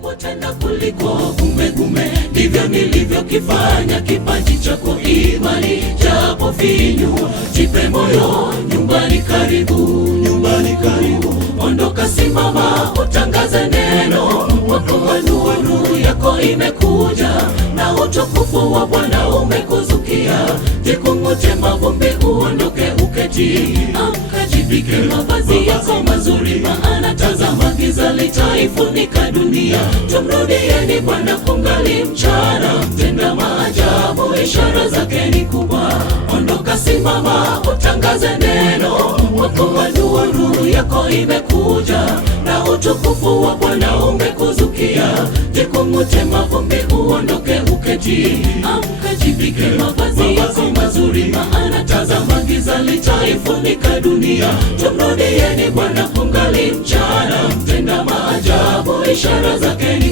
ngumu tena kuliko gumegume, ndivyo nilivyokifanya kipaji chako imani, japo finyu. Jipe moyo, nyumbani karibu, nyumbani karibu. Ondoka, simama, utangaze neno, mwako wa nuru yako imekuja, na utukufu wa Bwana umekuzukia. Jikung'ute mavumbi, uondoke uketi, amka, jivike mavazi yako mazuri, maana tazama giza litaifunika dunia. Tumrudieni Bwana kungali mchana, mtenda maajabu, ishara zake ni kubwa. Ondoka, simama, utangaze neno, mwako wa nuru yako imekuja, na utukufu wa Bwana umekuzukia. Jikung'ute mavumbi, uondoke uketi, amka, jivike mavazi yako mazuri, maana tazama giza litaifunika dunia. Tumrudieni Bwana kungali mchana, mtenda maajabu, ishara zake ni